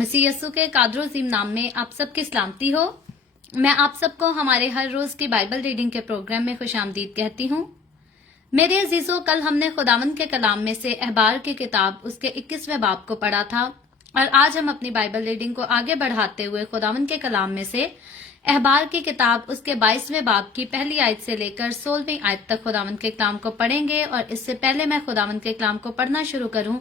मसीह यस्सु के कादर अज़ीम नाम में आप सबकी सलामती हो। मैं आप सबको हमारे हर रोज की बाइबल रीडिंग के प्रोग्राम में खुशामदीद कहती हूँ। मेरे अजीजों, कल हमने खुदावंद के कलाम में से अहबार की किताब उसके 21वें बाब को पढ़ा था और आज हम अपनी बाइबल रीडिंग को आगे बढ़ाते हुए खुदावंद के कलाम में से अहबार की किताब उसके 22वें बाब की पहली आयत से लेकर 16वीं आयत तक खुदावंद के कलाम को पढ़ेंगे। और इससे पहले मैं खुदावंद के कलाम को पढ़ना शुरू करूं,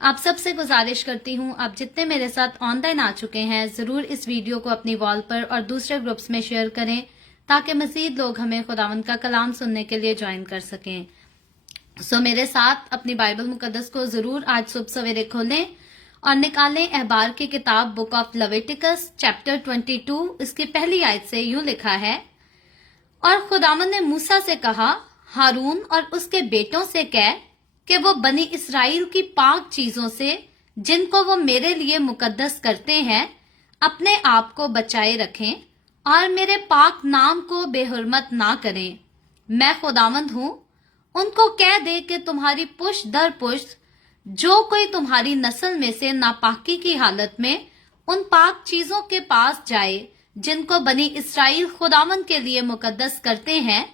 आप सबसे गुजारिश करती हूं, आप जितने मेरे साथ ऑनलाइन आ चुके हैं जरूर इस वीडियो को अपनी वॉल पर और दूसरे ग्रुप्स में शेयर करें ताकि मजीद लोग हमें खुदावंद का कलाम सुनने के लिए ज्वाइन कर सकें। सो मेरे साथ अपनी बाइबल मुकद्दस को जरूर आज सुबह सवेरे खोलें और निकालें अहबार की किताब बुक ऑफ लेविटिकस चैप्टर 22। इसकी पहली आयत से यूं लिखा है, और खुदावंद ने मूसा से कहा, हारून और उसके बेटों से कह कि वो बनी इसराइल की पाक चीजों से जिनको वो मेरे लिए मुकद्दस करते हैं अपने आप को बचाए रखें और मेरे पाक नाम को बेहुरमत ना करें। मैं खुदावंद हूँ। उनको कह दे कि तुम्हारी पुश्त दर पुश्त जो कोई तुम्हारी नस्ल में से नापाकी की हालत में उन पाक चीजों के पास जाए जिनको बनी इसराइल खुदावंद के लिए मुकद्दस करते हैं,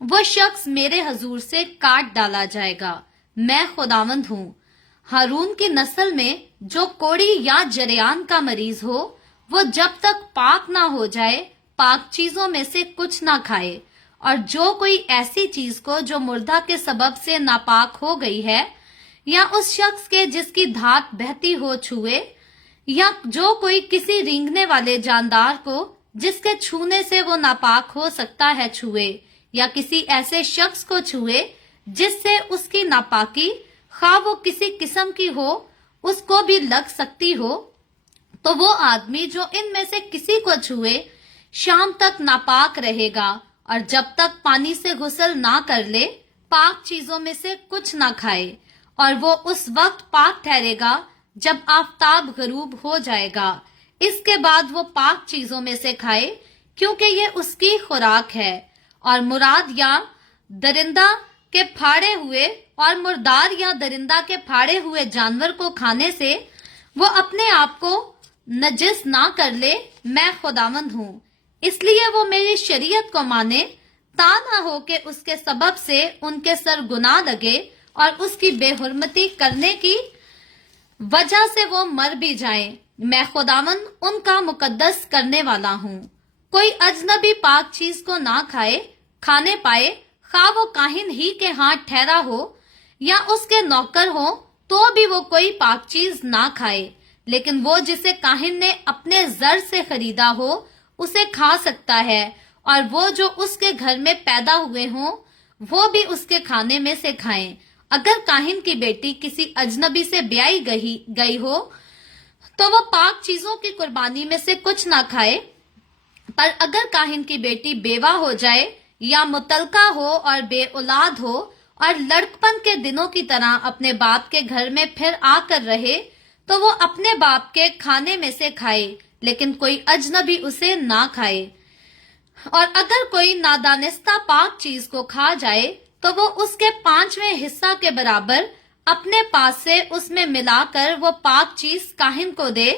वो शख्स मेरे हजूर से काट डाला जाएगा। मैं खुदावंद हूँ। हारून की नस्ल में जो कोड़ी या जरियान का मरीज हो वो जब तक पाक ना हो जाए पाक चीजों में से कुछ ना खाए, और जो कोई ऐसी चीज को जो मुर्दा के सबब से नापाक हो गई है या उस शख्स के जिसकी धात बहती हो छुए, या जो कोई किसी रेंगने वाले जानदार को जिसके छूने से वो नापाक हो सकता है छुए, या किसी ऐसे शख्स को छुए जिससे उसकी नापाकी खा वो किसी किस्म की हो उसको भी लग सकती हो, तो वो आदमी जो इनमें से किसी को छुए शाम तक नापाक रहेगा, और जब तक पानी से गुस्ल ना कर ले पाक चीजों में से कुछ ना खाए, और वो उस वक्त पाक ठहरेगा जब आफताब गरूब हो जाएगा। इसके बाद वो पाक चीजों में से खाए क्योंकि ये उसकी खुराक है। और मुराद या दरिंदा के फाड़े हुए और मुर्दार या दरिंदा के फाड़े हुए जानवर को खाने से वो अपने आप को नजिस ना कर ले। मैं खुदावंद हूँ। इसलिए वो मेरी शरीयत को माने, ता ना हो कि उसके सबब से उनके सर गुनाह लगे और उसकी बेहुरमती करने की वजह से वो मर भी जाए। मैं खुदावंद उनका मुकद्दस करने वाला हूँ। कोई अजनबी पाक चीज को ना खाने पाए, खा वो काहिन ही के हाथ ठहरा हो या उसके नौकर हो, तो भी वो कोई पाक चीज ना खाए। लेकिन वो जिसे काहिन ने अपने जर से खरीदा हो उसे खा सकता है, और वो जो उसके घर में पैदा हुए हों वो भी उसके खाने में से खाएं। अगर काहिन की बेटी किसी अजनबी से ब्याही गई हो तो वो पाक चीजों की कुर्बानी में से कुछ ना खाए, पर अगर काहिन की बेटी बेवा हो जाए या मुतलका हो और बे औलाद हो और लड़कपन के दिनों की तरह अपने बाप के घर में फिर आकर रहे, तो वो अपने बाप के खाने में से खाए, लेकिन कोई अजनबी उसे ना खाए। और अगर कोई नादानिस्ता पाक चीज को खा जाए तो वो उसके 5वें हिस्सा के बराबर अपने पास से उसमें मिलाकर वो पाक चीज काहिन को दे,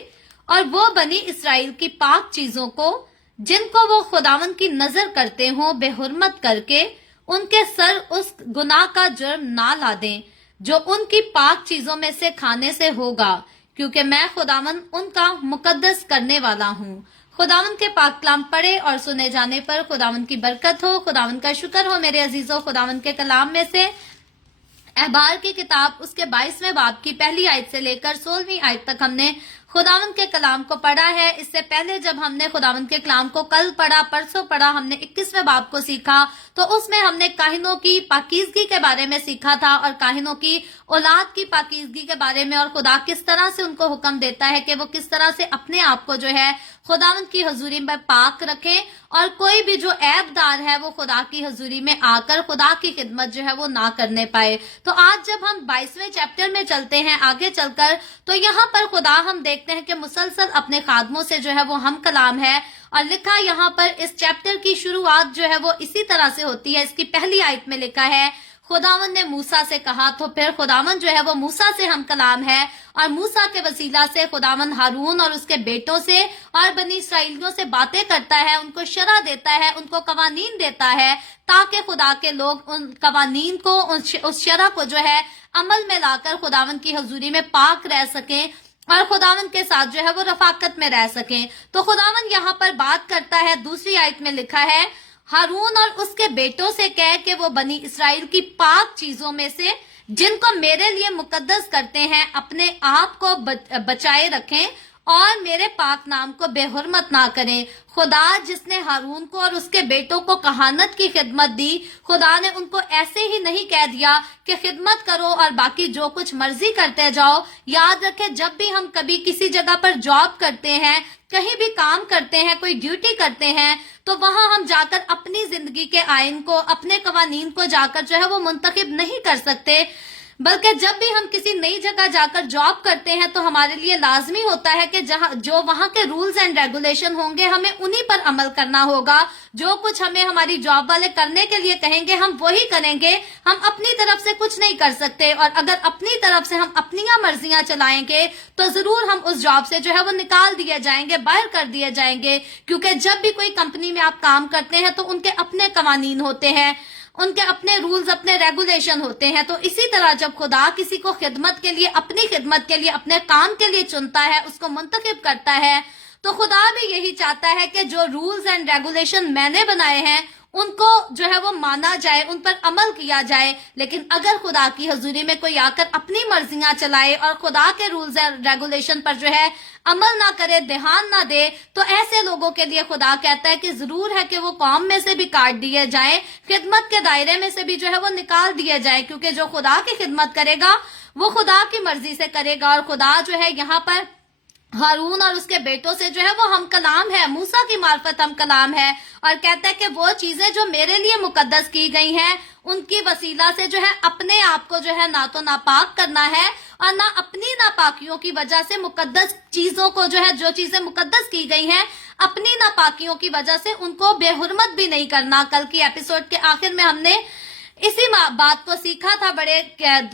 और वो बनी इसराइल की पाक चीजों को जिनको वो खुदावंद की नजर करते हो बेहुरमत करके उनके सर उस गुनाह का जुर्म ना ला दें जो उनकी पाक चीजों में से खाने से होगा, क्योंकि मैं खुदावंद उनका मुकद्दस करने वाला हूँ। खुदावंद के पाक कलाम पढ़े और सुने जाने पर खुदावंद की बरकत हो। खुदावंद का शुक्र हो मेरे अजीजों। खुदावंद के कलाम में से अहबार की किताब उसके 22वें बाब की पहली आयत से लेकर 16वीं आयत तक हमने खुदावंद के कलाम को पढ़ा है। इससे पहले जब हमने खुदावंद के कलाम को कल पढ़ा, परसों पढ़ा, हमने 21वें बाब को सीखा, तो उसमें हमने काहिनों की पाकीज़गी के बारे में सीखा था और काहिनों की औलाद की पाकीज़गी के बारे में, और खुदा किस तरह से उनको हुक्म देता है कि वो किस तरह से अपने आप को जो है खुदावंद की हजूरी में पाक रखें, और कोई भी जो ऐबदार है वो खुदा की हजूरी में आकर खुदा की खिदमत जो है वो ना करने पाए। तो आज जब हम 22वें चैप्टर में चलते हैं आगे चलकर, तो यहाँ पर खुदा हम देखते हैं कि मुसलसल अपने खादमों से जो है वो हम कलाम है, और लिखा यहाँ पर इस चैप्टर की शुरुआत जो है वो इसी तरह से होती है। इसकी पहली आयत में लिखा है, खुदावन ने मूसा से कहा, तो फिर खुदावन जो है वो मूसा से हम कलाम है और मूसा के वसीला से खुदावन हारून और उसके बेटों से और बनी इसराइलियों से बातें करता है, उनको शरह देता है, उनको कवानीन देता है, ताकि खुदा के लोग उन कवानीन को, उस शरह को जो है अमल में लाकर खुदावन की हजूरी में पाक रह सकें और खुदावन के साथ जो है वो रफाकत में रह सकें। तो खुदावन यहाँ पर बात करता है, दूसरी आयत में लिखा है, हारून और उसके बेटों से कह के वो बनी इसराइल की पाक चीजों में से जिनको मेरे लिए मुकद्दस करते हैं अपने आप को बचाए रखें और मेरे पाक नाम को बेहुरमत ना करें। खुदा जिसने हारून को और उसके बेटों को कहानत की खिदमत दी, खुदा ने उनको ऐसे ही नहीं कह दिया कि खिदमत करो और बाकी जो कुछ मर्जी करते जाओ। याद रखें, जब भी हम कभी किसी जगह पर जॉब करते हैं, कहीं भी काम करते हैं, कोई ड्यूटी करते हैं, तो वहां हम जाकर अपनी जिंदगी के आइन को, अपने कवानीन को जाकर जो है वो मुंतखब नहीं कर सकते, बल्कि जब भी हम किसी नई जगह जाकर जॉब करते हैं तो हमारे लिए लाजमी होता है कि जहां जो वहां के रूल्स एंड रेगुलेशन होंगे हमें उन्हीं पर अमल करना होगा। जो कुछ हमें हमारी जॉब वाले करने के लिए कहेंगे हम वही करेंगे, हम अपनी तरफ से कुछ नहीं कर सकते। और अगर अपनी तरफ से हम अपनी मर्जियां चलाएंगे तो जरूर हम उस जॉब से जो है वो निकाल दिए जाएंगे, बाहर कर दिए जाएंगे, क्योंकि जब भी कोई कंपनी में आप काम करते हैं तो उनके अपने कवानीन होते हैं, उनके अपने रूल्स, अपने रेगुलेशन होते हैं। तो इसी तरह जब खुदा किसी को खिदमत के लिए, अपनी खिदमत के लिए, अपने काम के लिए चुनता है, उसको मुंतखब करता है, तो खुदा भी यही चाहता है कि जो रूल्स एंड रेगुलेशन मैंने बनाए हैं उनको जो है वो माना जाए, उन पर अमल किया जाए। लेकिन अगर खुदा की हजूरी में कोई आकर अपनी मर्जियां चलाए और खुदा के रूल्स एंड रेगुलेशन पर जो है अमल ना करे, ध्यान ना दे, तो ऐसे लोगों के लिए खुदा कहता है कि जरूर है कि वो कौम में से भी काट दिए जाए, खिदमत के दायरे में से भी जो है वो निकाल दिए जाए, क्योंकि जो खुदा की खिदमत करेगा वो खुदा की मर्जी से करेगा। और खुदा जो है यहाँ पर हारून और उसके बेटों से जो है वो हम कलाम है, मूसा की मार्फत हम कलाम है, और कहता है कि वो चीजें जो मेरे लिए मुकद्दस की गई हैं उनकी वसीला से जो है अपने आप को जो है ना तो नापाक करना है और ना अपनी नापाकियों की वजह से मुकद्दस चीजों को जो है, जो चीजें मुकद्दस की गई हैं, अपनी नापाकियों की वजह से उनको बेहुरमत भी नहीं करना। कल की एपिसोड के आखिर में हमने इसी बात को सीखा था, बड़े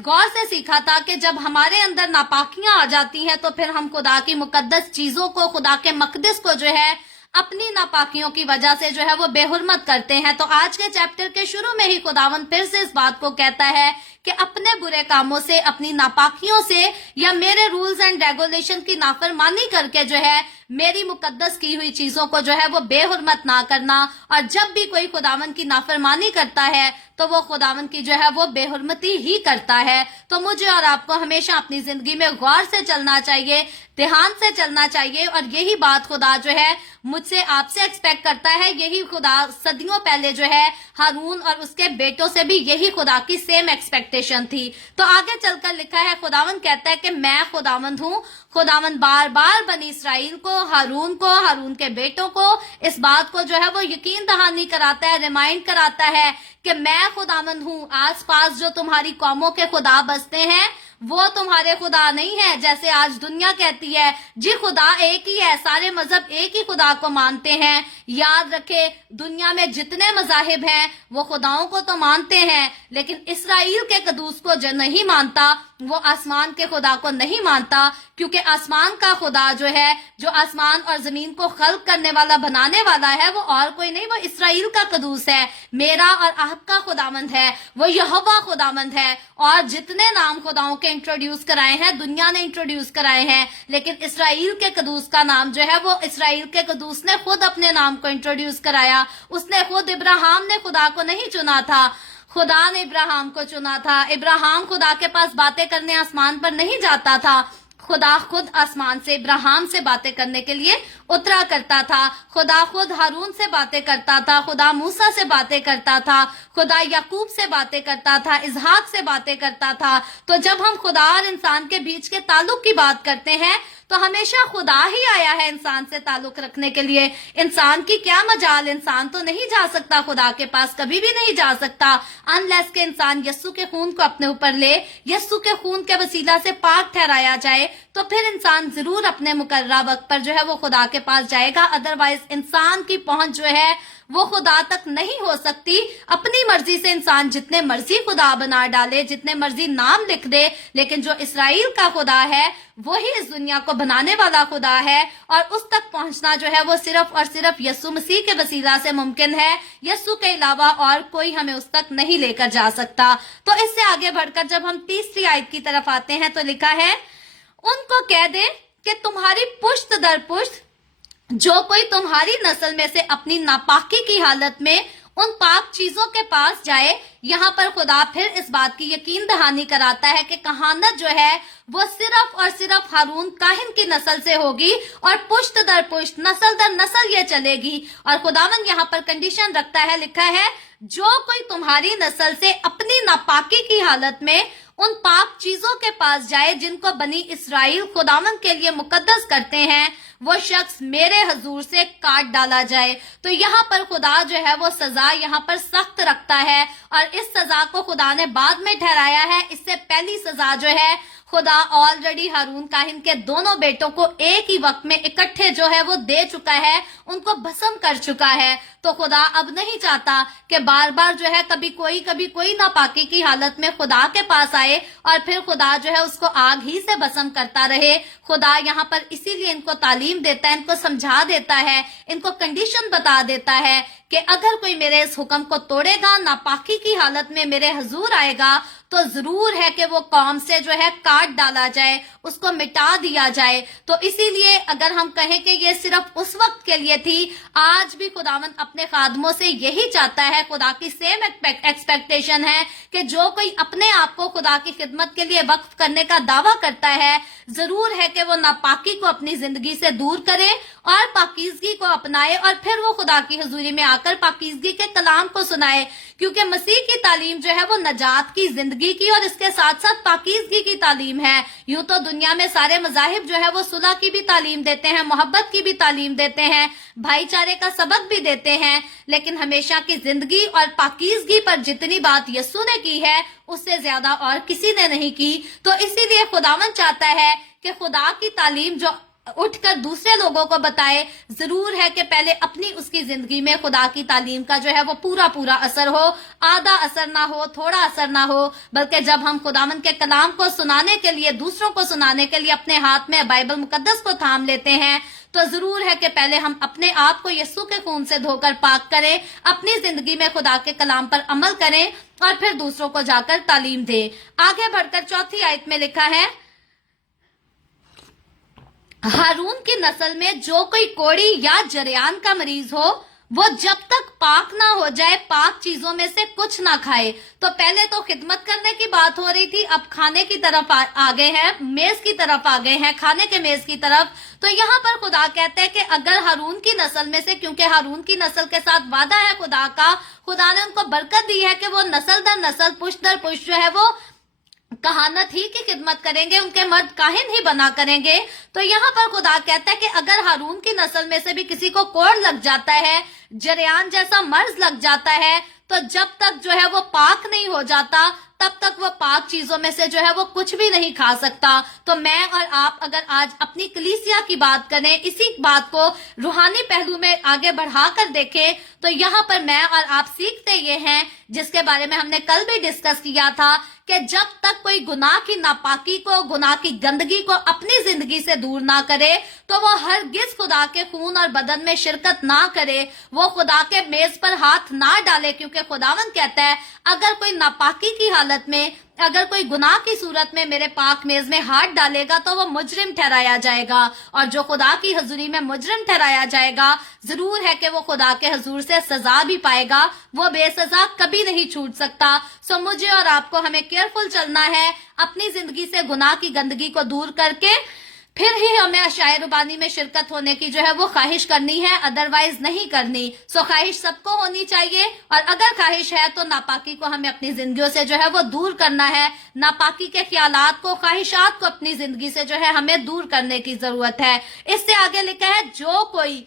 गौर से सीखा था कि जब हमारे अंदर नापाकियां आ जाती हैं तो फिर हम खुदा की मुकद्दस चीजों को, खुदा के मकदस को जो है अपनी नापाकियों की वजह से जो है वो बेहुरमत करते हैं। तो आज के चैप्टर के शुरू में ही खुदावन फिर से इस बात को कहता है कि अपने बुरे कामों से, अपनी नापाकियों से या मेरे रूल्स एंड रेगुलेशन की नाफरमानी करके जो है मेरी मुकद्दस की हुई चीजों को जो है वो बेहुरमत ना करना। और जब भी कोई खुदावन की नाफरमानी करता है तो वो खुदावन की जो है वो बेहुरमती ही करता है। तो मुझे और आपको हमेशा अपनी जिंदगी में गौर से चलना चाहिए, ध्यान से चलना चाहिए, और यही बात खुदा जो है मुझसे, आपसे एक्सपेक्ट करता है। यही खुदा सदियों पहले जो है हारून और उसके बेटों से भी यही खुदा की सेम एक्सपेक्टेशन थी। तो आगे चलकर लिखा है, खुदावन कहता है कि मैं खुदावंद हूँ। खुदावन बार बार बनी इसराइल को, हारून के बेटों को इस बात को जो है वो यकीन दहानी कराता है, रिमाइंड कराता है कि मैं खुदावंद हूँ। आस पास जो तुम्हारी कौमों के खुदा बसते हैं वो तुम्हारे खुदा नहीं है, जैसे आज दुनिया कहती है जी खुदा एक ही है, सारे मजहब एक ही खुदा को मानते हैं। याद रखे, दुनिया में जितने मजाहिब हैं वो खुदाओं को तो मानते हैं, लेकिन इसराइल के कदूस को जो नहीं मानता वो आसमान के खुदा को नहीं मानता, क्योंकि आसमान का खुदा जो है, जो आसमान और जमीन को खल्क करने वाला, बनाने वाला है, वो और कोई नहीं, वो इसराइल का कदूस है। मेरा और आपका खुदावंद है वो यहोवा खुदावंद है। और जितने नाम खुदाओं के इंट्रोड्यूस कराए हैं दुनिया ने इंट्रोड्यूस कराए हैं, लेकिन इसराइल के कदूस का नाम जो है वो इसराइल के कदूस ने खुद अपने नाम को इंट्रोड्यूस कराया। उसने खुद, इब्राहिम ने खुदा को नहीं चुना था, खुदा ने इब्राहिम को चुना था। इब्राहिम खुदा के पास बातें करने आसमान पर नहीं जाता था, खुदा खुद आसमान से इब्राहिम से बातें करने के लिए उतरा करता था। खुदा खुद हारून से बातें करता था, खुदा मूसा से बातें करता था, खुदा याकूब से बातें करता था, इसहाक से बातें करता था। तो जब हम खुदा और इंसान के बीच के ताल्लुक की बात करते हैं तो हमेशा खुदा ही आया है इंसान से ताल्लुक रखने के लिए। इंसान की क्या मजाल, इंसान तो नहीं जा सकता खुदा के पास, कभी भी नहीं जा सकता, अनलेस के इंसान यस्सु के खून को अपने ऊपर ले, यस्सु के खून के वसीला से पाक ठहराया जाए, तो फिर इंसान जरूर अपने मुकर्रा वक्त पर जो है वो खुदा के पास जाएगा। अदरवाइज इंसान की पहुंच जो है वो खुदा तक नहीं हो सकती। अपनी मर्जी से इंसान जितने मर्जी खुदा बना डाले, जितने मर्जी नाम लिख दे, लेकिन जो इस्राएल का खुदा है वही इस दुनिया को बनाने वाला खुदा है, और उस तक पहुंचना जो है वो सिर्फ और सिर्फ यीशु मसीह के वसीला से मुमकिन है। यीशु के अलावा और कोई हमें उस तक नहीं लेकर जा सकता। तो इससे आगे बढ़कर जब हम तीसरी आयत की तरफ आते हैं तो लिखा है, उनको कह दे कि तुम्हारी पुश्त दर पुश्त जो कोई तुम्हारी नस्ल में से अपनी नापाकी की हालत में उन पाक चीजों के पास जाए। यहाँ पर खुदा फिर इस बात की यकीन दहानी कराता है कि कहानत जो है वो सिर्फ और सिर्फ हारून काहिन की नस्ल से होगी, और पुश्त दर पुश्त, नस्ल दर नस्ल ये चलेगी। और खुदावन यहाँ पर कंडीशन रखता है, लिखा है, जो कोई तुम्हारी नस्ल से अपनी नापाकी की हालत में उन पाक चीजों के पास जाए जिनको बनी इस्राएल खुदावन के लिए मुकद्दस करते हैं, वो शख्स मेरे हजूर से काट डाला जाए। तो यहाँ पर खुदा जो है वो सजा यहाँ पर सख्त रखता है, और इस सजा को खुदा ने बाद में ठहराया है। इससे पहली सजा जो है खुदा ऑलरेडी हारून काहिन के दोनों बेटों को एक ही वक्त में इकट्ठे जो है वो दे चुका है, उनको भस्म कर चुका है। तो खुदा अब नहीं चाहता कि बार बार जो है कभी कोई नापाकी की हालत में खुदा के पास आए और फिर खुदा जो है उसको आग ही से भस्म करता रहे। खुदा यहाँ पर इसीलिए इनको तालीम देता है, इनको समझा देता है, इनको कंडीशन बता देता है कि अगर कोई मेरे इस हुक्म को तोड़ेगा, नापाकी की हालत में मेरे हजूर आएगा, तो जरूर है कि वो कौम से जो है काट डाला जाए, उसको मिटा दिया जाए। तो इसीलिए अगर हम कहें कि ये सिर्फ उस वक्त के लिए थी, आज भी खुदावंद अपने खादमों से यही चाहता है, खुदा की सेम एक्सपेक्टेशन है कि जो कोई अपने आप को खुदा की खिदमत के लिए वक्फ करने का दावा करता है, जरूर है कि वो नापाकी को अपनी जिंदगी से दूर करे और पाकीज़गी को अपनाए, और फिर वो खुदा की हजूरी में आकर पाकीज़गी के कलाम को सुनाए। क्योंकि मसीह की तालीम जो है वो नजात की, जिंदगी की, और इसके साथ साथ पाकीज़गी की तालीम है। यूं तो दुनिया में सारे मज़ाहिब जो है वो सुलह की भी तालीम देते हैं, मोहब्बत की भी तालीम देते हैं, भाईचारे का सबक भी देते हैं, लेकिन हमेशा की जिंदगी और पाकीज़गी पर जितनी बात यीशु ने की है उससे ज्यादा और किसी ने नहीं की। तो इसीलिए खुदावन चाहता है कि खुदा की तालीम जो उठकर दूसरे लोगों को बताए, जरूर है कि पहले अपनी उसकी जिंदगी में खुदा की तालीम का जो है वो पूरा पूरा असर हो, आधा असर ना हो, थोड़ा असर ना हो, बल्कि जब हम खुदावन के कलाम को सुनाने के लिए, दूसरों को सुनाने के लिए अपने हाथ में बाइबल मुकद्दस को थाम लेते हैं, तो जरूर है कि पहले हम अपने आप को यीशु के खून से धोकर पाक करें, अपनी जिंदगी में खुदा के कलाम पर अमल करें, और फिर दूसरों को जाकर तालीम दें। आगे बढ़कर चौथी आयत में लिखा है, हारून की नस्ल में जो कोई कोड़ी या जरियान का मरीज हो, वो जब तक पाक ना हो जाए पाक चीजों में से कुछ ना खाए। तो पहले तो खिदमत करने की बात हो रही थी, अब खाने की तरफ आ गए हैं, मेज की तरफ आ गए हैं, खाने के मेज की तरफ। तो यहाँ पर खुदा कहते हैं कि अगर हारून की नस्ल में से, क्योंकि हारून की नस्ल के साथ वादा है खुदा का, खुदा ने उनको बरकत दी है कि वो नस्ल दर नस्ल, पुश्त दर पुश्त जो है वो कहानत ही की खिदमत करेंगे, उनके मर्द काहिन ही बना करेंगे। तो यहाँ पर खुदा कहता है कि अगर हारून की नस्ल में से भी किसी को कोड़ लग जाता है, जरियान जैसा मर्ज लग जाता है, तो जब तक जो है वो पाक नहीं हो जाता, तब तक वो पाक चीजों में से जो है वो कुछ भी नहीं खा सकता। तो मैं और आप अगर आज अपनी कलीसिया की बात करें, इसी बात को रूहानी पहलू में आगे बढ़ा कर देखें, तो यहाँ पर मैं और आप सीखते ये हैं, जिसके बारे में हमने कल भी डिस्कस किया था, कि जब तक कोई गुनाह की नापाकी को, गुनाह की गंदगी को अपनी जिंदगी से दूर ना करे, तो वो हरगिज खुदा के खून और बदन में शिरकत ना करे, वो खुदा के मेज पर हाथ ना डाले। क्योंकि खुदावन कहता है, अगर कोई नापाकी की हालत में, अगर कोई गुनाह की सूरत में मेरे पाक मेज में हाथ डालेगा, तो वो मुजरिम ठहराया जाएगा, और जो खुदा की हजूरी में मुजरिम ठहराया जाएगा, जरूर है कि वो खुदा के हजूर से सजा भी पाएगा, वो बेसजा कभी नहीं छूट सकता। सो मुझे और आपको हमें केयरफुल चलना है, अपनी जिंदगी से गुनाह की गंदगी को दूर करके फिर ही हमें अशाए रुबानी में शिरकत होने की जो है वो ख्वाहिश करनी है, अदरवाइज नहीं करनी। सो ख्वाहिश सबको होनी चाहिए, और अगर ख्वाहिश है तो नापाकी को हमें अपनी जिंदगियों से जो है वो दूर करना है। नापाकी के ख्यालात को, ख्वाहिशात को अपनी जिंदगी से जो है हमें दूर करने की जरूरत है। इससे आगे लिखा है, जो कोई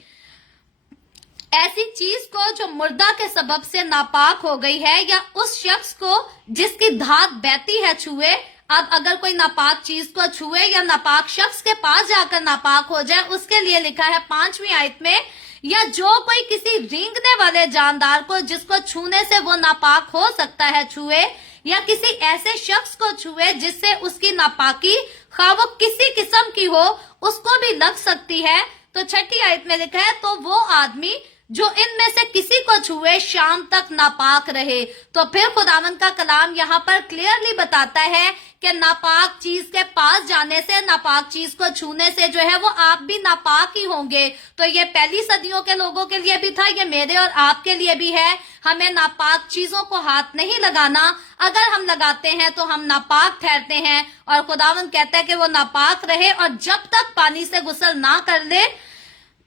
ऐसी चीज को जो मुर्दा के सबब से नापाक हो गई है, या उस शख्स को जिसकी धात बहती है छुए। अब अगर कोई नापाक चीज को छुए या नापाक शख्स के पास जाकर नापाक हो जाए, उसके लिए लिखा है 5वीं आयत में या जो कोई किसी रेंगने वाले जानदार को जिसको छूने से वो नापाक हो सकता है छुए, या किसी ऐसे शख्स को छुए जिससे उसकी नापाकी खा वो किसी किस्म की हो उसको भी लग सकती है। तो छठी आयत में लिखा है तो वो आदमी जो इनमें से किसी को छुए शाम तक नापाक रहे। तो फिर खुदावंद का कलाम यहाँ पर क्लियरली बताता है कि नापाक चीज के पास जाने से, नापाक चीज को छूने से जो है वो आप भी नापाक ही होंगे। तो ये पहली सदियों के लोगों के लिए भी था, ये मेरे और आपके लिए भी है। हमें नापाक चीजों को हाथ नहीं लगाना, अगर हम लगाते हैं तो हम नापाक ठहरते हैं। और खुदावंद कहता है कि वो नापाक रहे और जब तक पानी से गुस्ल ना कर ले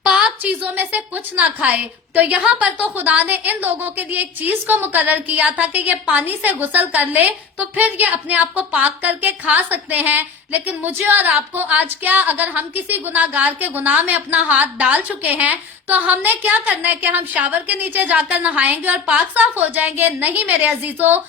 पाक चीजों में से कुछ ना खाए। तो यहाँ पर तो खुदा ने इन लोगों के लिए एक चीज को मुकर्रर किया था कि ये पानी से गुस्ल कर ले तो फिर ये अपने आप को पाक करके खा सकते हैं। लेकिन मुझे और आपको आज क्या, अगर हम किसी गुनाहगार के गुनाह में अपना हाथ डाल चुके हैं तो हमने क्या करना है कि हम शावर के नीचे जाकर नहाएंगे और पाक साफ हो जाएंगे? नहीं मेरे अजीजों,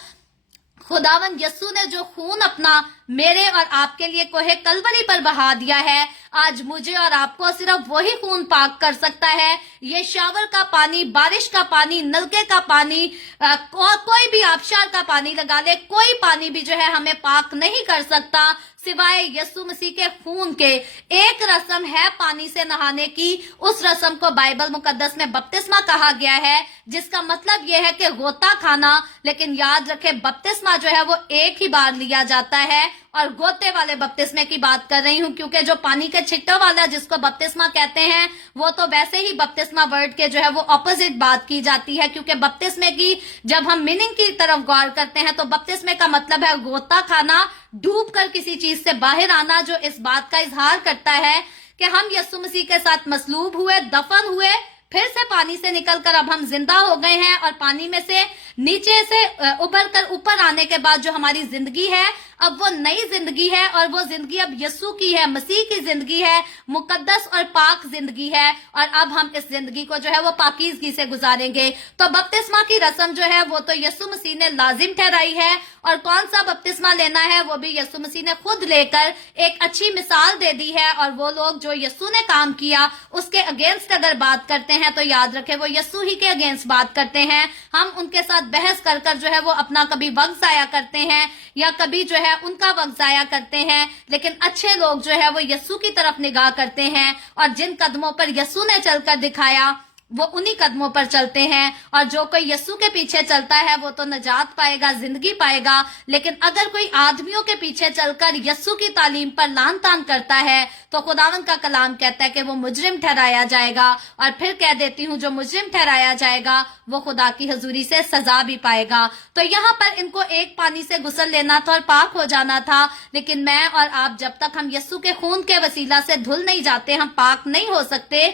खुदावंद यस्सु ने जो खून अपना मेरे और आपके लिए कोहे कलवरी पर बहा दिया है, आज मुझे और आपको सिर्फ वही खून पाक कर सकता है। ये शावर का पानी, बारिश का पानी, नलके का पानी, कोई भी आबशार का पानी लगा ले, कोई पानी भी जो है हमें पाक नहीं कर सकता सिवाय यीशु मसीह के खून के। एक रस्म है पानी से नहाने की, उस रस्म को बाइबल मुकद्दस में बपतिस्मा कहा गया है, जिसका मतलब यह है कि गोता खाना। लेकिन याद रखें बपतिस्मा जो है वो एक ही बार लिया जाता है, और गोते वाले बपतिस्मे की बात कर रही हूँ, क्योंकि जो पानी के छिट्टों वाला जिसको बपतिस्मा कहते हैं वो तो वैसे ही बपतिस्मा वर्ड के जो है वो ऑपोजिट बात की जाती है। क्योंकि बपतिस्मे की जब हम मीनिंग की तरफ गौर करते हैं तो बपतिस्मे का मतलब है गोता खाना, डूब कर किसी चीज से बाहर आना, जो इस बात का इजहार करता है कि हम यीशु मसीह के साथ मसलूब हुए, दफन हुए, फिर से पानी से निकलकर अब हम जिंदा हो गए हैं, और पानी में से नीचे से उभर कर ऊपर आने के बाद जो हमारी जिंदगी है अब वो नई जिंदगी है, और वो जिंदगी अब यीशु की है, मसीह की जिंदगी है, मुकद्दस और पाक जिंदगी है। और अब हम इस जिंदगी को जो है वो पाकीज़गी से गुजारेंगे। तो बपतिस्मा की रस्म जो है वो तो यीशु मसीह ने लाजिम ठहराई है, और कौन सा बपतिस्मा लेना है वो भी यीशु मसीह ने खुद लेकर एक अच्छी मिसाल दे दी है। और वो लोग जो यीशु ने काम किया उसके अगेंस्ट अगर बात करते हैं तो याद रखें वो यीशु ही के अगेंस्ट बात करते हैं। हम उनके साथ बहस कर कर जो है वो अपना कभी वक्त जाया करते हैं या कभी जो है उनका वक्त जाया करते हैं। लेकिन अच्छे लोग जो है वो यीशु की तरफ निगाह करते हैं, और जिन कदमों पर यीशु ने चलकर दिखाया वो उन्हीं कदमों पर चलते हैं। और जो कोई यीशु के पीछे चलता है वो तो नजात पाएगा, जिंदगी पाएगा। लेकिन अगर कोई आदमियों के पीछे चलकर यीशु की तालीम पर लान तान करता है तो खुदावंद का कलाम कहता है कि वो मुजरिम ठहराया जाएगा। और फिर कह देती हूँ, जो मुजरिम ठहराया जाएगा वो खुदा की हजूरी से सजा भी पाएगा। तो यहाँ पर इनको एक पानी से गुस्ल लेना था और पाक हो जाना था, लेकिन मैं और आप जब तक हम यीशु के खून के वसीला से धुल नहीं जाते हम पाक नहीं हो सकते।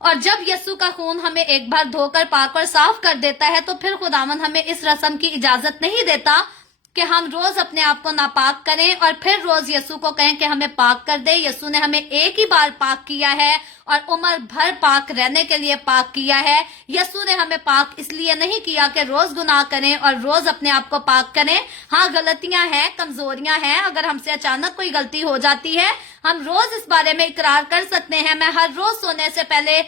और जब यीशु का खून हमें एक बार धोकर पाक और साफ कर देता है तो फिर खुदावंद हमें इस रस्म की इजाजत नहीं देता कि हम रोज अपने आप को नापाक करें और फिर रोज यीशु को कहें कि हमें पाक कर दे। यीशु ने हमें एक ही बार पाक किया है और उम्र भर पाक रहने के लिए पाक किया है। यीशु ने हमें पाक इसलिए नहीं किया कि रोज गुनाह करें और रोज अपने आप को पाक करें। हाँ, गलतियां हैं, कमजोरियां हैं, अगर हमसे अचानक कोई गलती हो जाती है हम रोज इस बारे में इकरार कर सकते हैं। मैं हर रोज सोने से पहले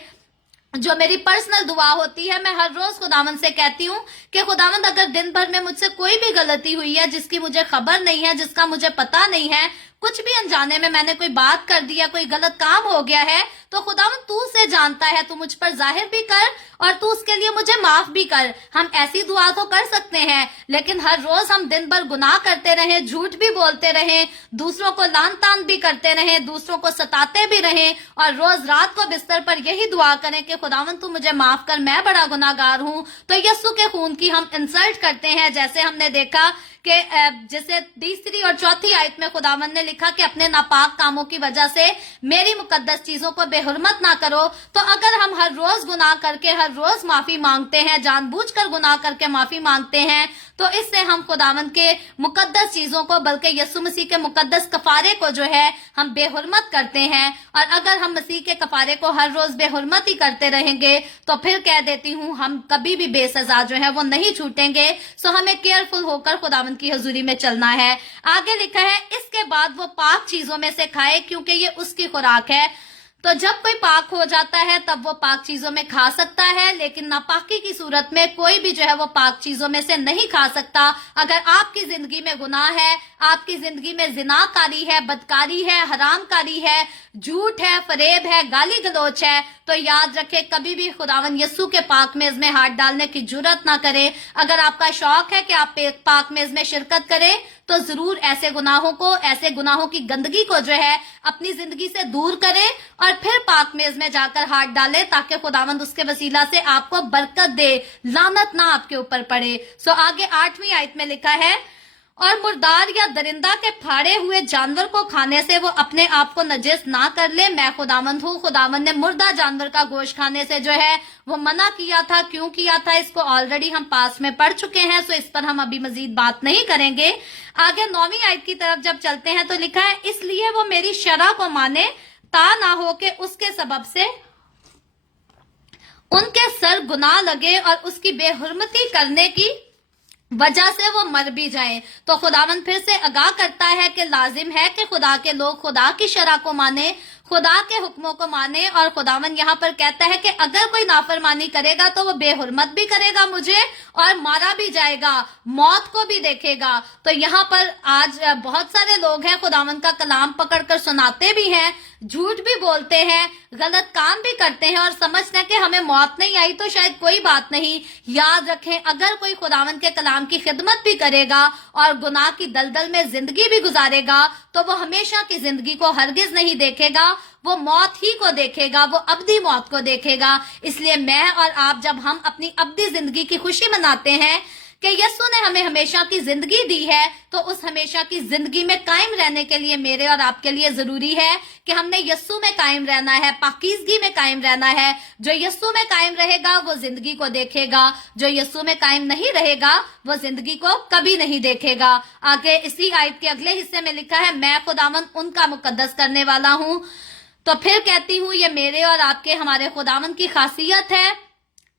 जो मेरी पर्सनल दुआ होती है, मैं हर रोज खुदावंद से कहती हूँ कि खुदावंद अगर दिन भर में मुझसे कोई भी गलती हुई है जिसकी मुझे खबर नहीं है, जिसका मुझे पता नहीं है, कुछ भी अनजाने में मैंने कोई बात कर दिया, कोई गलत काम हो गया है, तो खुदावंद तू उसे जानता है, तू मुझ पर जाहिर भी कर और तू उसके लिए मुझे माफ भी कर। हम ऐसी दुआ तो कर सकते हैं, लेकिन हर रोज हम दिन भर गुनाह करते रहें, झूठ भी बोलते रहें, दूसरों को लान तान भी करते रहें, दूसरों को सताते भी रहें और रोज रात को बिस्तर पर यही दुआ करें कि खुदावंद तू मुझे माफ कर, मैं बड़ा गुनाहगार हूँ, तो यीशु के खून की हम इंसल्ट करते हैं। जैसे हमने देखा कि जैसे तीसरी और चौथी आयत में खुदावंद ने लिखा कि अपने नापाक कामों की वजह से मेरी मुकद्दस चीजों को बेहुरमत ना करो। तो अगर हम हर रोज गुनाह करके हर रोज माफी मांगते हैं, जानबूझकर गुनाह करके माफी मांगते हैं, तो इससे हम खुदावंद के मुकद्दस चीजों को, बल्कि यीशु मसीह के मुकद्दस कफारे को जो है हम बेहुरमत करते हैं। और अगर हम मसीह के कफारे को हर रोज बेहुरमत ही करते रहेंगे तो फिर कह देती हूँ हम कभी भी बेसजा जो है वो नहीं छूटेंगे। सो हमें केयरफुल होकर खुदावंद की हजूरी में चलना है। आगे लिखा है इसके बाद वो पाक चीजों में से खाए क्योंकि ये उसकी खुराक है। तो जब कोई पाक हो जाता है तब वो पाक चीजों में खा सकता है, लेकिन नापाकी की सूरत में कोई भी जो है वो पाक चीजों में से नहीं खा सकता। अगर आपकी जिंदगी में गुनाह है, आपकी जिंदगी में जिनाकारी है, बदकारी है, हरामकारी है, झूठ है, फरेब है, गाली गलोच है, तो याद रखें कभी भी खुदावन यस्सु के पाक मेज में हाथ डालने की जुर्रत ना करें। अगर आपका शौक है कि आप पाक मेज में शिरकत करें तो जरूर ऐसे गुनाहों की गंदगी को जो है अपनी जिंदगी से दूर करें और फिर पाक मेज में जाकर हाथ डालें, ताकि खुदावंद उसके वसीला से आपको बरकत दे, लानत ना आपके ऊपर पड़े। आगे 8वीं आयत में लिखा है, और मुर्दार या दरिंदा के फाड़े हुए जानवर को खाने से वो अपने आप को नजिस ना कर ले, मैं खुदावंद हूँ। खुदावंद ने मुर्दा जानवर का गोश्त खाने से जो है वो मना किया था। क्यों किया था इसको ऑलरेडी हम पास में पढ़ चुके हैं, सो इस पर हम अभी मजीद बात नहीं करेंगे। आगे 9वीं आयत की तरफ जब चलते हैं तो लिखा है, इसलिए वो मेरी शरह को माने ता ना हो के उसके सबब से उनके सर गुनाह लगे और उसकी बेहुरमती करने की वजह से वो मर भी जाए। तो खुदावंद फिर से आगाह करता है कि लाजिम है कि खुदा के लोग खुदा की शरह को माने, खुदा के हुक्मों को माने। और खुदावंद यहाँ पर कहता है कि अगर कोई नाफरमानी करेगा तो वो बेहुरमत भी करेगा मुझे और मारा भी जाएगा, मौत को भी देखेगा। तो यहाँ पर आज बहुत सारे लोग हैं खुदावंद का कलाम पकड़कर सुनाते भी हैं, झूठ भी बोलते हैं, गलत काम भी करते हैं और समझते हैं कि हमें मौत नहीं आई तो शायद कोई बात नहीं। याद रखें, अगर कोई खुदावंद के कलाम की खिदमत भी करेगा और गुनाह की दलदल में जिंदगी भी गुजारेगा तो वो हमेशा की जिंदगी को हरगिज नहीं देखेगा, वो मौत ही को देखेगा, वो अब्दी मौत को देखेगा। इसलिए मैं और आप जब हम अपनी अब्दी जिंदगी की खुशी मनाते हैं कि यस्सु ने हमें हमेशा की जिंदगी दी है, तो उस हमेशा की जिंदगी में कायम रहने के लिए मेरे और आपके लिए जरूरी है कि हमने यस्सु में कायम रहना है, पाकीज़गी में कायम रहना है। जो यस्सु में कायम रहेगा वो जिंदगी को देखेगा, जो यस्सु में कायम नहीं रहेगा वो जिंदगी को कभी नहीं देखेगा। आगे इसी आयत के अगले हिस्से में लिखा है, मैं खुदावंद उनका मुकद्दस करने वाला हूँ। तो फिर कहती हूँ ये मेरे और आपके हमारे खुदावंद की खासियत है,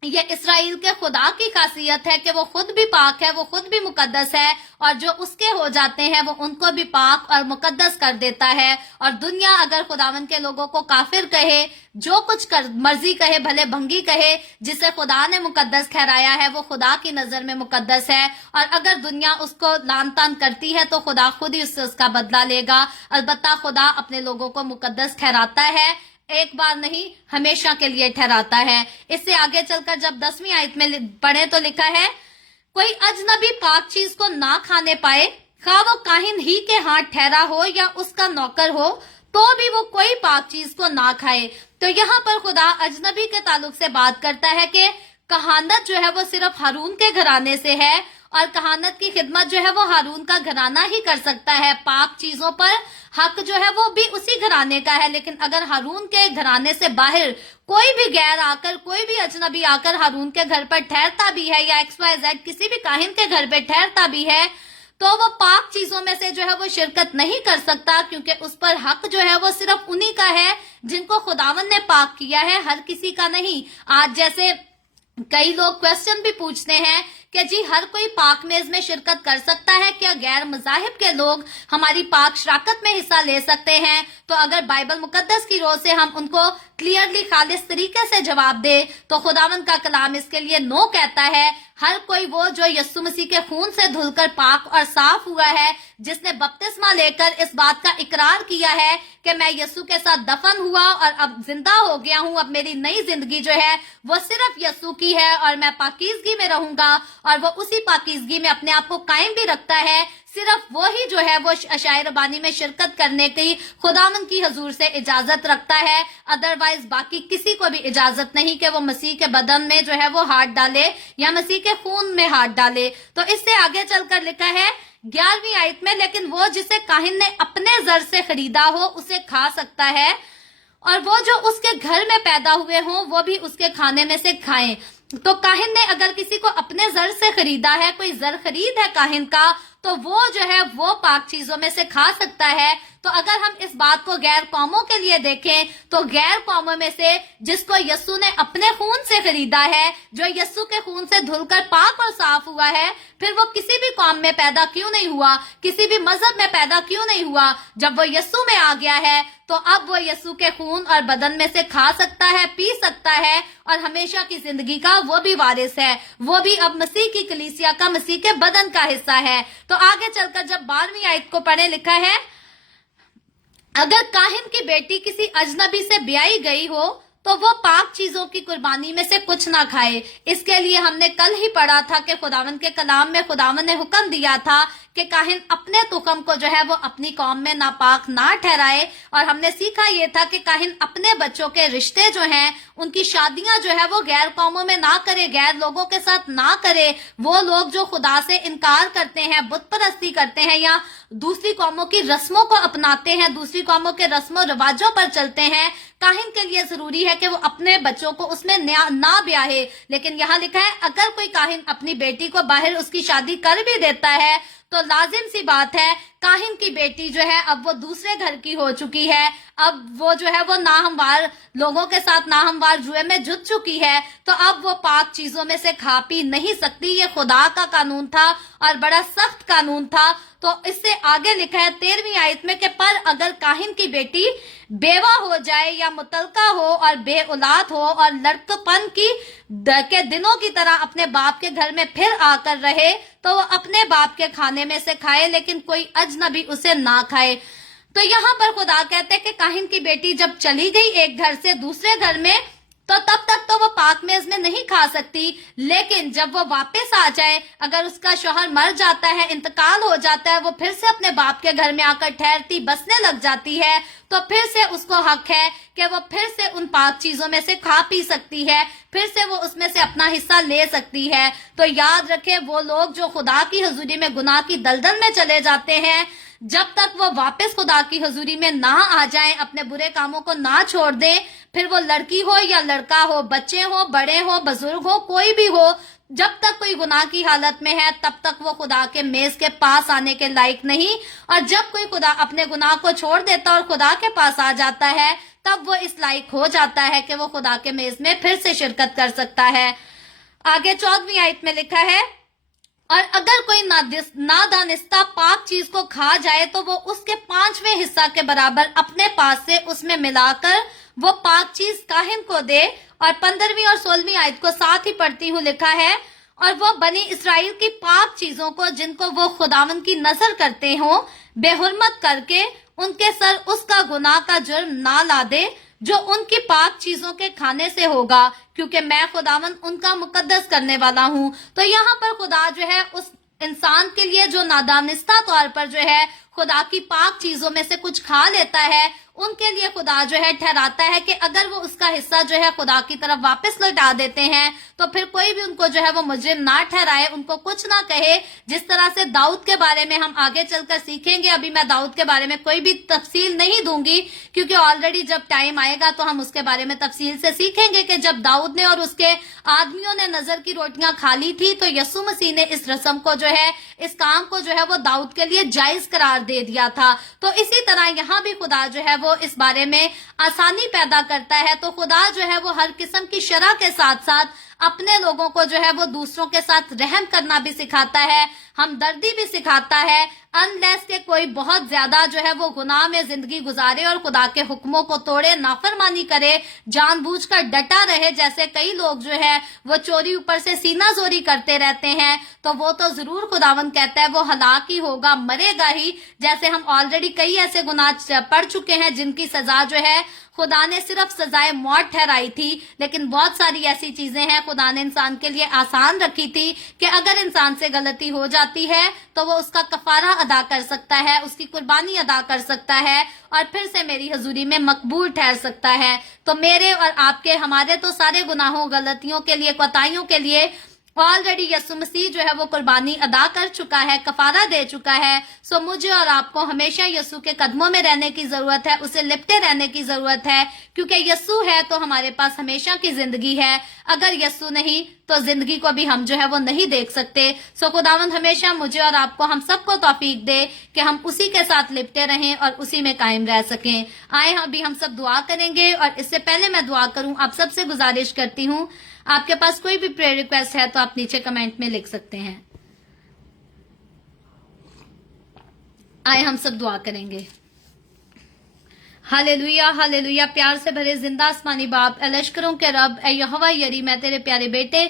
ये इसराइल के खुदा की खासियत है कि वो खुद भी पाक है, वो खुद भी मुकद्दस है और जो उसके हो जाते हैं वो उनको भी पाक और मुकद्दस कर देता है। और दुनिया अगर खुदावंद के लोगों को काफिर कहे, जो कुछ मर्जी कहे, भले भंगी कहे, जिसे खुदा ने मुकद्दस ठहराया है वो खुदा की नजर में मुकद्दस है। और अगर दुनिया उसको लान तान करती है तो खुदा खुद ही उससे उसका बदला लेगा। अलबत्ता खुदा अपने लोगों को मुकद्दस ठहराता है, एक बार नहीं हमेशा के लिए ठहराता है। इससे आगे चलकर जब 10वीं आयत में पढ़े तो लिखा है, कोई अजनबी पाक चीज को ना खाने पाए, खा वो काहिन ही के हाथ ठहरा हो या उसका नौकर हो, तो भी वो कोई पाक चीज को ना खाए। तो यहाँ पर खुदा अजनबी के ताल्लुक से बात करता है कि कहानत जो है वो सिर्फ हारून के घराने से है और कहानत की खिदमत जो है वो हारून का घराना ही कर सकता है। पाक चीजों पर हक जो है वो भी उसी घराने का है, लेकिन अगर हारून के घराने से बाहर कोई भी गैर आकर, कोई भी अजनबी आकर हारून के घर पर ठहरता भी है या XYZ किसी भी काहिन के घर पे ठहरता भी है, तो वो पाक चीजों में से जो है वो शिरकत नहीं कर सकता, क्योंकि उस पर हक जो है वो सिर्फ उन्हीं का है जिनको खुदावन ने पाक किया है, हर किसी का नहीं। आज जैसे कई लोग क्वेश्चन भी पूछते हैं कि जी हर कोई पाक मेज में शिरकत कर सकता है क्या, गैर मज़ाहिब के लोग हमारी पाक शराकत में हिस्सा ले सकते हैं? तो अगर बाइबल मुकद्दस की रोज से हम उनको क्लियरली खालिस तरीके से जवाब दे तो खुदावंद का कलाम इसके लिए नो कहता है। हर कोई वो जो यस्सु मसीह के खून से धुलकर पाक और साफ हुआ है, जिसने बपतिस्मा लेकर इस बात का इकरार किया है कि मैं यस्सु के साथ दफन हुआ और अब जिंदा हो गया हूँ, अब मेरी नई जिंदगी जो है वो सिर्फ यस्सु की है और मैं पाकीज़गी में रहूंगा, और वो उसी पाकीज़गी में अपने आप को कायम भी रखता है। सिर्फ वो ही जो है वो अशायर रबानी में शिरकत करने की खुदावंद की हजूर से इजाजत रखता है, अदरवाइज बाकी किसी को भी इजाजत नहीं कि वो मसीह के बदन में जो है वो हाथ डाले या मसीह के खून में हाथ डाले। तो इससे आगे चलकर लिखा है 11वीं आयत में, लेकिन वो जिसे काहिन ने अपने जर से खरीदा हो उसे खा सकता है, और वो जो उसके घर में पैदा हुए हों वो भी उसके खाने में से खाएं। तो काहिन ने अगर किसी को अपने जर से खरीदा है, कोई जर खरीद है काहिन का, तो वो जो है वो पाक चीजों में से खा सकता है। تو اگر ہم اس بات کو غیر قوموں کے لیے دیکھیں تو غیر قوموں میں سے جس کو یسوع نے اپنے خون سے خریدا ہے، جو یسوع کے خون سے دھل کر پاک اور صاف ہوا ہے، پھر وہ کسی بھی قوم میں پیدا کیوں نہیں ہوا، کسی بھی مذہب میں پیدا کیوں نہیں ہوا؟ جب وہ یسوع میں آ گیا ہے تو اب وہ یسوع کے خون اور بدن میں سے کھا سکتا ہے، پی سکتا ہے، اور ہمیشہ کی زندگی کا وہ بھی وارث ہے، وہ بھی اب مسیح کی کلیسیا کا، مسیح کے بدن کا حصہ ہے۔ تو آگے چل کر جب 12ویں آیت کو پڑھیں، لکھا ہے اگر کاہن کی بیٹی کسی اجنبی سے بیائی گئی ہو تو وہ پاک چیزوں کی قربانی میں سے کچھ نہ کھائے۔ اس کے لیے ہم نے کل ہی پڑھا تھا کہ خداوند کے کلام میں خداوند نے حکم دیا تھا کہ کاہن اپنے تخم کو جو ہے وہ اپنی قوم میں ناپاک نہ ٹھہرائے، اور ہم نے سیکھا یہ تھا کہ کاہن اپنے بچوں کے رشتے جو ہیں، ان کی شادیاں جو ہے وہ غیر قوموں میں نہ کرے، غیر لوگوں کے ساتھ نہ کرے۔ وہ لوگ جو خدا سے انکار کرتے ہیں، بت پرستی کرتے ہیں، یا دوسری قوموں کی رسموں کو اپناتے ہیں، دوسری قوموں کے رسم و رواجوں پر چلتے ہیں، کاہن کے لیے ضروری ہے کہ وہ اپنے بچوں کو اس میں نہ بیاہے۔ لیکن یہاں لکھا ہے اگر کوئی کاہن اپنی بیٹی کو باہر اس کی شادی کر بھی دیتا ہے تو لازم سی بات ہے کاہن کی بیٹی جو ہے اب وہ دوسرے گھر کی ہو چکی ہے، اب وہ جو ہے وہ ناہموار لوگوں کے ساتھ ناہموار جوئے میں جت چکی ہے، تو اب وہ پاک چیزوں میں سے کھا پی نہیں سکتی۔ یہ خدا کا قانون تھا اور بڑا سخت قانون تھا۔ تو اس سے آگے لکھا ہے 13ویں آیت میں کہ پر اگر کاہن کی بیٹی بیوہ ہو جائے یا مطلقہ ہو اور بے اولاد ہو اور لڑکپن کے دنوں کی طرح اپنے باپ کے گھر میں پھر آ کر رہے تو وہ اپنے باپ کے کھانے میں سے کھائے، لیکن کوئی اجنبی اسے نہ کھائے۔ تو یہاں پر خدا کہتے کہ کاہن کی بیٹی جب چلی گئی ایک گھر سے دوسرے گھر میں تو تب تک تو وہ پاک میز میں نہیں کھا سکتی، لیکن جب وہ واپس آ جائے، اگر اس کا شوہر مر جاتا ہے، انتقال ہو جاتا ہے، وہ پھر سے اپنے باپ کے گھر میں آ کر ٹھہرتی بسنے لگ جاتی ہے، تو پھر سے اس کو حق ہے کہ وہ پھر سے ان پاک چیزوں میں سے کھا پی سکتی ہے، پھر سے وہ اس میں سے اپنا حصہ لے سکتی ہے۔ تو یاد رکھیں وہ لوگ جو خدا کی حضوری میں گناہ کی دلدل میں چلے جاتے ہیں، جب تک وہ واپس خدا کی حضوری میں نہ آ جائیں، اپنے برے کاموں کو نہ چھوڑ دیں، پھر وہ لڑکی ہو یا لڑکا ہو، بچے ہو، بڑے ہو، بزرگ ہو، کوئی بھی ہو، جب تک کوئی گناہ کی حالت میں ہے تب تک وہ خدا کے میز کے پاس آنے کے لائق نہیں، اور جب کوئی خدا اپنے گناہ کو چھوڑ دیتا اور خدا کے پاس آ جاتا ہے تب وہ اس لائق ہو جاتا ہے کہ وہ خدا کے میز میں پھر سے شرکت کر سکتا ہے۔ آگے 14ویں آیت میں لکھا ہے اور اگر کوئی نادانستہ پاک چیز کو کھا جائے تو وہ اس کے 5ویں حصہ کے برابر اپنے پاس سے اس میں ملا کر وہ پاک چیز کاہن کو دے۔ اور 15ویں اور 16ویں آیت کو ساتھ ہی پڑھتی ہوں، لکھا ہے اور وہ بنی اسرائیل کی پاک چیزوں کو جن کو وہ خداوند کی نظر کرتے ہوں بے حرمت کر کے ان کے سر اس کا گناہ کا جرم نہ لا دے جو ان کی پاک چیزوں کے کھانے سے ہوگا، کیونکہ میں خداوند ان کا مقدس کرنے والا ہوں۔ تو یہاں پر خدا جو ہے اس انسان کے لیے جو نادانستہ طور پر جو ہے خدا کی پاک چیزوں میں سے کچھ کھا لیتا ہے، ان کے لیے خدا جو ہے ٹھہراتا ہے کہ اگر وہ اس کا حصہ جو ہے خدا کی طرف واپس لوٹا دیتے ہیں تو پھر کوئی بھی ان کو جو ہے وہ مجرم نہ ٹھہرائے، ان کو کچھ نہ کہے۔ جس طرح سے داؤد کے بارے میں ہم آگے چل کر سیکھیں گے، ابھی میں داؤد کے بارے میں کوئی بھی تفصیل نہیں دوں گی کیونکہ آلریڈی جب ٹائم آئے گا تو ہم اس کے بارے میں تفصیل سے سیکھیں گے کہ جب داؤد نے اور اس کے آدمیوں نے نظر کی روٹیاں کھا لی تھی تو یسوع مسیح نے اس رسم کو جو ہے، اس کام کو جو ہے وہ داؤد کے لیے جائز قرار دے دیا تھا۔ تو اسی طرح یہاں بھی خدا جو ہے وہ اس بارے میں آسانی پیدا کرتا ہے۔ تو خدا جو ہے وہ ہر قسم کی شرع کے ساتھ ساتھ اپنے لوگوں کو جو ہے وہ دوسروں کے ساتھ رحم کرنا بھی سکھاتا ہے، ہمدردی بھی سکھاتا ہے، انلیس کہ کوئی بہت زیادہ جو ہے وہ گناہ میں زندگی گزارے اور خدا کے حکموں کو توڑے، نافرمانی کرے، جان بوجھ کر ڈٹا رہے۔ جیسے کئی لوگ جو ہے وہ چوری اوپر سے سینہ زوری کرتے رہتے ہیں، تو وہ تو ضرور خداوند کہتا ہے وہ ہلاک ہی ہوگا، مرے گا ہی۔ جیسے ہم آلریڈی کئی ایسے گناہ پڑھ چکے ہیں جن کی سزا جو ہے خدا نے صرف سزائے موت ٹھہرائی تھی، لیکن بہت ساری ایسی چیزیں ہیں خدا نے انسان کے لیے آسان رکھی تھی کہ اگر انسان سے غلطی ہو جاتی ہے تو وہ اس کا کفارہ ادا کر سکتا ہے، اس کی قربانی ادا کر سکتا ہے اور پھر سے میری حضوری میں مقبول ٹھہر سکتا ہے۔ تو میرے اور آپ کے، ہمارے تو سارے گناہوں، غلطیوں کے لیے، کوتاہیوں کے لیے ऑलरेडी यीशु मसीह जो है वो कुर्बानी अदा कर चुका है, कफारा दे चुका है। सो मुझे और आपको हमेशा यीशु के कदमों में रहने की जरूरत है, उसे लिपटे रहने की जरूरत है, क्योंकि यीशु है तो हमारे पास हमेशा की जिंदगी है। अगर यीशु नहीं तो जिंदगी को भी हम जो है वो नहीं देख सकते। सो खुदावंद हमेशा मुझे और आपको, हम सबको तौफीक दे कि हम उसी के साथ लिपटे रहें और उसी में कायम रह सकें। आए अभी हम सब दुआ करेंगे, और इससे पहले मैं दुआ करूं, आप सबसे गुजारिश करती हूं, आपके पास कोई भी प्रेयर रिक्वेस्ट है तो आप नीचे कमेंट में लिख सकते हैं। आए हम सब दुआ करेंगे। Hallelujah hallelujah. प्यार से भरे जिंदा आसमानी बाप, ए लश्करों के रब, ए यहोवा यरी, मैं तेरे प्यारे बेटे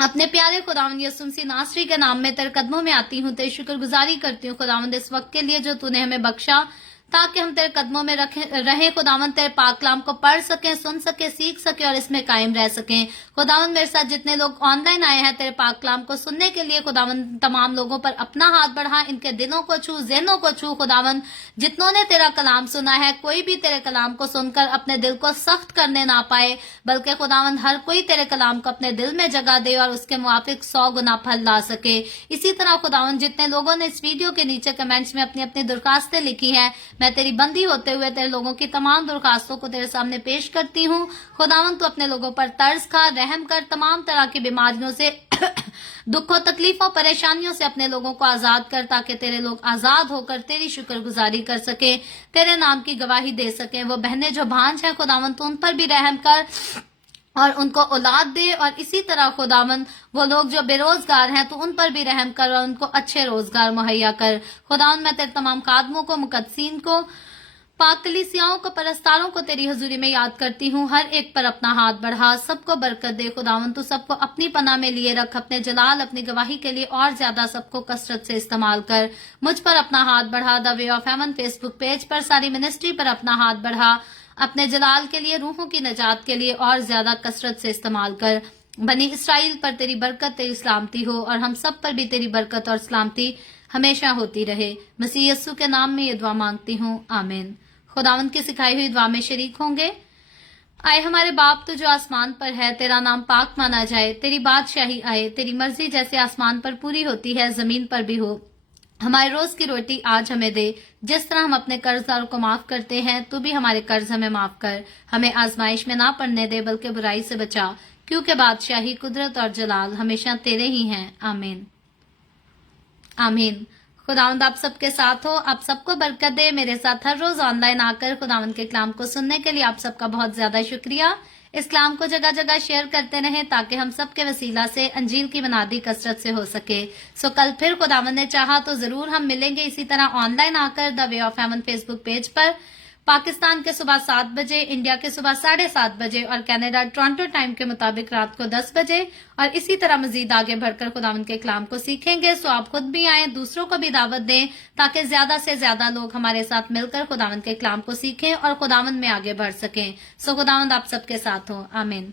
अपने प्यारे खुदावंद यीशु मसीह नासरी के नाम में तेरे कदमों में आती हूँ, तेरी शुक्रगुजारी करती हूँ खुदावंद इस वक्त के लिए जो तूने हमें बख्शा, ताकि हम तेरे कदमों में रहें खुदावंद, तेरे पाक कलाम को पढ़ सकें, सुन सकें, सीख सकें और इसमें कायम रह सकें। खुदावंद मेरे साथ जितने लोग ऑनलाइन आए हैं तेरे पाक कलाम को सुनने के लिए, खुदावंद तमाम लोगों पर अपना हाथ बढ़ा, इनके दिलों को छू, ज़हनों को छू खुदावंद। जितनों ने तेरा कलाम सुना है, कोई भी तेरे कलाम को सुनकर अपने दिल को सख्त करने ना पाए, बल्कि खुदावंद हर कोई तेरे कलाम को अपने दिल में जगह दे और उसके मुआफिक 100 गुना फल ला सके। इसी तरह खुदावंद जितने लोगों ने इस वीडियो के नीचे कमेंट्स में अपनी अपनी दरखास्तें लिखी हैं, मैं तेरी बंदी होते हुए तेरे लोगों की तमाम दरखास्तों को तेरे सामने पेश करती हूँ। खुदावंद तू अपने लोगों पर तरस खा, रहम कर, तमाम तरह की बीमारियों से दुखों, तकलीफों, परेशानियों से अपने लोगों को आजाद कर, ताकि तेरे लोग आजाद होकर तेरी शुक्रगुजारी कर सके, तेरे नाम की गवाही दे सके। वो बहनें जो भांज हैं खुदावंद, तो उन पर भी रहम कर और उनको औलाद दे, और इसी तरह खुदावंद वो लोग जो बेरोजगार हैं तो उन पर भी रहम कर और उनको अच्छे रोजगार मुहैया कर। खुदावंद मैं तेरे तमाम खादमों को, मुकद्दसीन को, पाक कलीसियाओं को, परस्तारों को तेरी हजूरी में याद करती हूँ। हर एक पर अपना हाथ बढ़ा, सबको बरकत दे खुदावंद, तू सबको अपनी पनाह में लिए रख, अपने जलाल, अपनी गवाही के लिए और ज्यादा सबको कसरत से इस्तेमाल कर। मुझ पर अपना हाथ बढ़ा, the way of haven Facebook page पर, सारी मिनिस्ट्री पर अपना हाथ बढ़ा, अपने जलाल के लिए, रूहों की नजात के लिए और ज्यादा कसरत से इस्तेमाल कर। बनी इसराइल पर तेरी बरकत, तेरी सलामती हो, और हम सब पर भी तेरी बरकत और सलामती हमेशा होती रहे। मसीह यस्सु के नाम में ये दुआ मांगती हूँ, आमीन। खुदावंद की सिखाई हुई दुआ में शरीक होंगे। आए हमारे बाप तू जो आसमान पर है, तेरा नाम पाक माना जाए, तेरी बादशाही आए, तेरी मर्जी जैसे आसमान पर पूरी होती है जमीन पर भी हो। हमारे रोज की रोटी आज हमें दे, जिस तरह हम अपने कर्जदारों को माफ करते हैं, तू भी हमारे कर्ज हमें माफ कर। हमें आजमाइश में ना पड़ने दे, बल्कि बुराई से बचा, क्योंकि बादशाही, कुदरत और जलाल हमेशा तेरे ही हैं, आमीन आमीन। खुदावंद आप सबके साथ हो, आप सबको बरकत दे। मेरे साथ हर रोज ऑनलाइन आकर खुदावंद के कलाम को सुनने के लिए आप सबका बहुत ज्यादा शुक्रिया। इस कलाम को जगह जगह शेयर करते रहें, ताकि हम सब के वसीला से अंजील की बुनियादी कसरत से हो सके। सो कल फिर खुदावंद ने चाहा तो जरूर हम मिलेंगे इसी तरह ऑनलाइन आकर the way of haven Facebook page पर, पाकिस्तान के सुबह 7 बजे, इंडिया के सुबह 7:30 बजे और कनाडा टोरंटो टाइम के मुताबिक रात को 10 बजे। और इसी तरह मजीद आगे बढ़कर खुदावंद के कलाम को सीखेंगे। सो आप खुद भी आएं, दूसरों को भी दावत दें, ताकि ज्यादा से ज्यादा लोग हमारे साथ मिलकर खुदावंद के कलाम को सीखें और खुदावंद में आगे बढ़ सकें। सो खुदावंद आप सबके साथ हो, आमीन।